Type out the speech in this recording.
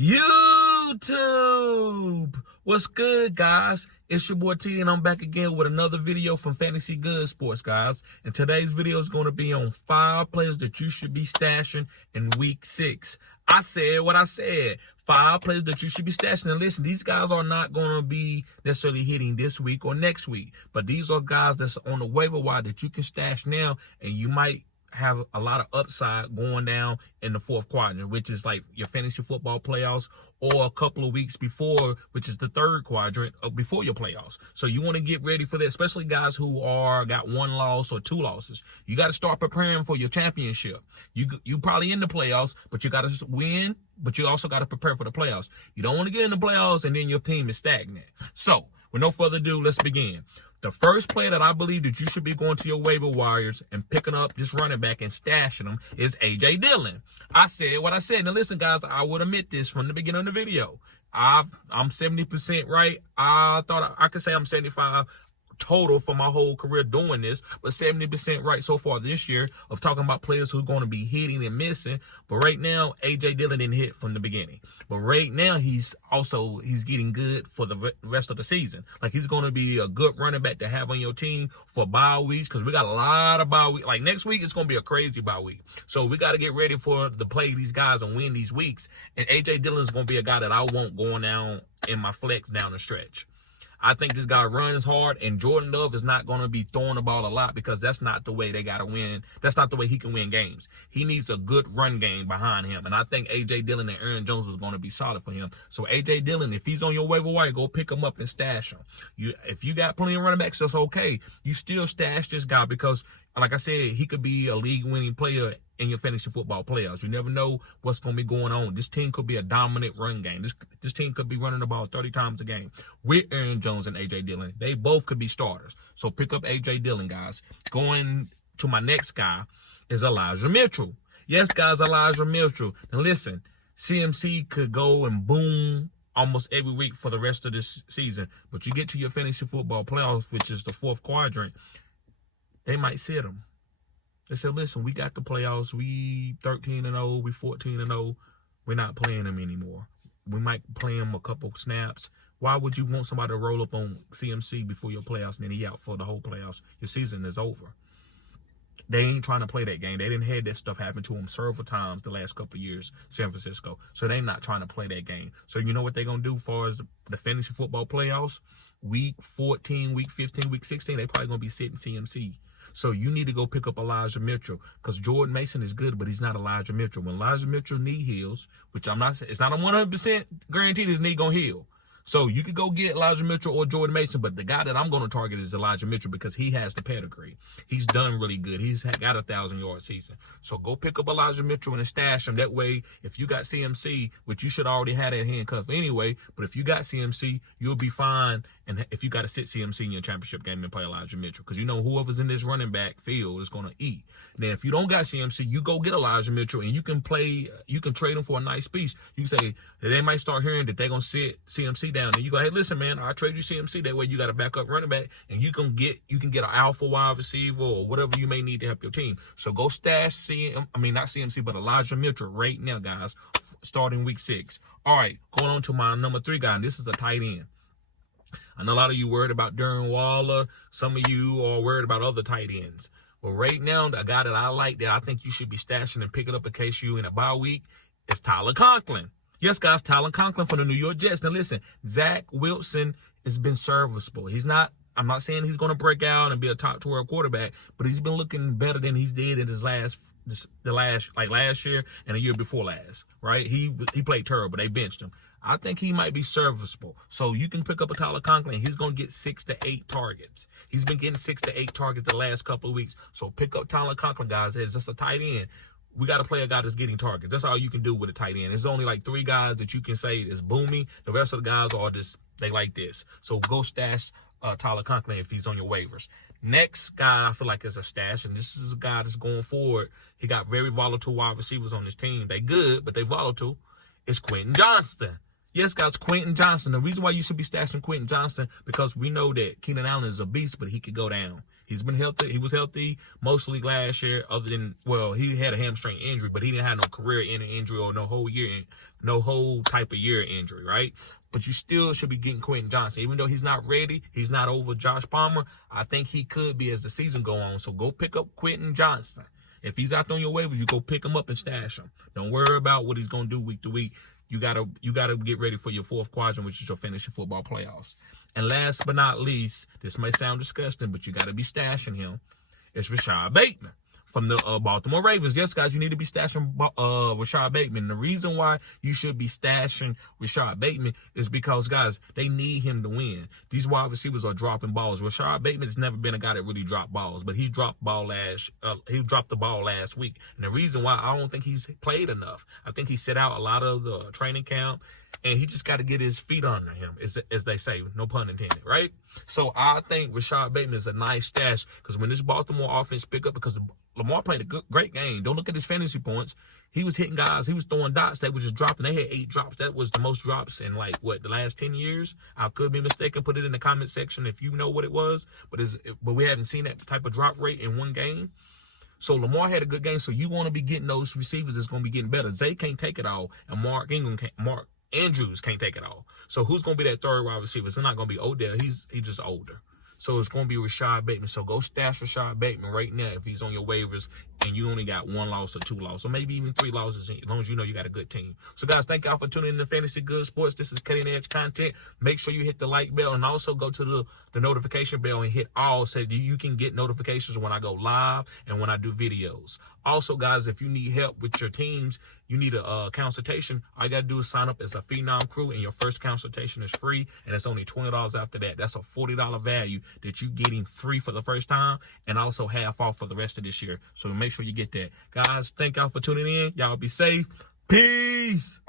YouTube. What's good, guys? It's your boy T, and I'm back again with another video from Fantasy Good Sports, guys. And today's video is going to be on 5 players that you should be stashing in Week 6. I said what I said. 5 players that you should be stashing. And listen, these guys are not going to be necessarily hitting this week or next week, but these are guys that's on the waiver wire that you can stash now, and you might have a lot of upside going down in the 4th quadrant, which is like your fantasy football playoffs, or a couple of weeks before, which is the 3rd quadrant before your playoffs. So you want to get ready for that, especially guys who got 1 loss or 2 losses. You got to start preparing for your championship. You probably in the playoffs, but you got to win, but you also got to prepare for the playoffs. You don't want to get in the playoffs and then your team is stagnant. So with no further ado, let's begin. The first player that I believe that you should be going to your waiver wires and picking up this running back and stashing them is A.J. Dillon. I said what I said. Now listen, guys, I would admit this from the beginning of the video. I'm 70% right. I thought I could say I'm 75 total for my whole career doing this, but 70% right so far this year of talking about players who are going to be hitting and missing. But right now, A.J. Dillon didn't hit from the beginning. But right now, he's getting good for the rest of the season. Like, he's going to be a good running back to have on your team for bye weeks, because we got a lot of bye weeks. Like, next week, it's going to be a crazy bye week. So we got to get ready to play these guys and win these weeks. And A.J. Dillon is going to be a guy that I want going down in my flex down the stretch. I think this guy runs hard, and Jordan Love is not going to be throwing the ball a lot, because that's not the way they got to win. That's not the way he can win games. He needs a good run game behind him, and I think A.J. Dillon and Aaron Jones is going to be solid for him. So A.J. Dillon, if he's on your waiver wire, go pick him up and stash him. If you got plenty of running backs, that's okay. You still stash this guy because, like I said, he could be a league-winning player in your fantasy football playoffs. You never know what's going to be going on. This team could be a dominant run game. This team could be running the ball 30 times a game with Aaron Jones and A.J. Dillon. They both could be starters. So pick up A.J. Dillon, guys. Going to my next guy is Elijah Mitchell. Yes, guys, Elijah Mitchell. Now listen, CMC could go and boom almost every week for the rest of this season. But you get to your fantasy football playoffs, which is the 4th quadrant, they might sit him. They said, listen, we got the playoffs. We 13-0. We 14-0. We're not playing them anymore. We might play him a couple snaps. Why would you want somebody to roll up on CMC before your playoffs and then he out for the whole playoffs? Your season is over. They ain't trying to play that game. They didn't have that stuff happen to them several times the last couple of years, San Francisco. So they're not trying to play that game. So you know what they're going to do as far as the fantasy football playoffs? Week 14, week 15, week 16, they probably going to be sitting CMC. So you need to go pick up Elijah Mitchell, because Jordan Mason is good, but he's not Elijah Mitchell. When Elijah Mitchell knee heals, which I'm not saying, it's not a 100% guaranteed his knee going to heal. So you could go get Elijah Mitchell or Jordan Mason, but the guy that I'm going to target is Elijah Mitchell, because he has the pedigree. He's done really good. He's got a 1,000-yard season. So go pick up Elijah Mitchell and stash him. That way, if you got CMC, which you should already have that handcuff anyway, but if you got CMC, you'll be fine. And if you got to sit CMC in your championship game and play Elijah Mitchell, because you know whoever's in this running back field is going to eat. Now, if you don't got CMC, you go get Elijah Mitchell, and you can trade him for a nice piece. You can say they might start hearing that they're going to sit CMC down, and you go, hey, listen, man, I'll trade you CMC. That way you got a backup running back, and you can get an alpha wide receiver or whatever you may need to help your team. So go stash not CMC, but Elijah Mitchell right now, guys, starting week 6. All right, going on to my number 3 guy, and this is a tight end. I know a lot of you worried about Darren Waller. Some of you are worried about other tight ends. Well, right now, a guy that I like that I think you should be stashing and picking up in case you in a bye week is Tyler Conklin. Yes, guys, Tyler Conklin for the New York Jets. Now, listen, Zach Wilson has been serviceable. I'm not saying he's going to break out and be a top-tier quarterback, but he's been looking better than he did in last year and a year before last, right? He played terrible. They benched him. I think he might be serviceable. So you can pick up a Tyler Conklin. He's going to get 6 to 8 targets. He's been getting 6 to 8 targets the last couple of weeks. So pick up Tyler Conklin, guys. It's just a tight end. We got to play a guy that's getting targets. That's all you can do with a tight end. There's only like 3 guys that you can say is booming. The rest of the guys are just, they like this. So go stash Tyler Conklin if he's on your waivers. Next guy I feel like is a stash, and this is a guy that's going forward. He got very volatile wide receivers on his team. They good, but they volatile. It's Quentin Johnston. Yes, guys, Quentin Johnston. The reason why you should be stashing Quentin Johnston, because we know that Keenan Allen is a beast, but he could go down. He's been healthy. He was healthy mostly last year, other than, well, he had a hamstring injury, but he didn't have no career-ending injury or no whole type of year injury, right? But you still should be getting Quentin Johnson. Even though he's not ready, he's not over Josh Palmer, I think he could be as the season go on. So go pick up Quentin Johnson. If he's out on your waivers, you go pick him up and stash him. Don't worry about what he's going to do week to week. You gotta get ready for your fourth quadrant, which is your fantasy football playoffs. And last but not least, this may sound disgusting, but you got to be stashing him. It's Rashad Bateman from the Baltimore Ravens. Yes, guys, you need to be stashing Rashad Bateman. The reason why you should be stashing Rashad Bateman is because, guys, they need him to win. These wide receivers are dropping balls. Rashad Bateman has never been a guy that really dropped balls, but he dropped the ball last week. And the reason why, I don't think he's played enough. I think he set out a lot of the training camp, and he just got to get his feet under him, as they say, no pun intended, right? So I think Rashad Bateman is a nice stash, because when this Baltimore offense pick up, because Lamar played a great game. Don't look at his fantasy points. He was hitting guys. He was throwing dots. They were just dropping. They had 8 drops. That was the most drops in, like, the last 10 years? I could be mistaken. Put it in the comment section if you know what it was. But we haven't seen that type of drop rate in one game. So Lamar had a good game. So you want to be getting those receivers that's going to be getting better. Zay can't take it all, and Mark Andrews can't take it all. So who's going to be that third wide receiver? It's not going to be Odell. He's just older. So it's going to be Rashad Bateman. So go stash Rashad Bateman right now if he's on your waivers and you only got 1 loss or 2 losses, or maybe even 3 losses, as long as you know you got a good team. So, guys, thank y'all for tuning in to Fantasy Good Sports. This is cutting edge content. Make sure you hit the like bell, and also go to the notification bell and hit all so that you can get notifications when I go live and when I do videos. Also, guys, if you need help with your teams, you need a consultation, all you got to do is sign up as a Phenom Crew, and your first consultation is free, and it's only $20 after that. That's a $40 value that you're getting free for the first time, and also half off for the rest of this year. So make sure you get that. Guys, thank y'all for tuning in. Y'all be safe. Peace.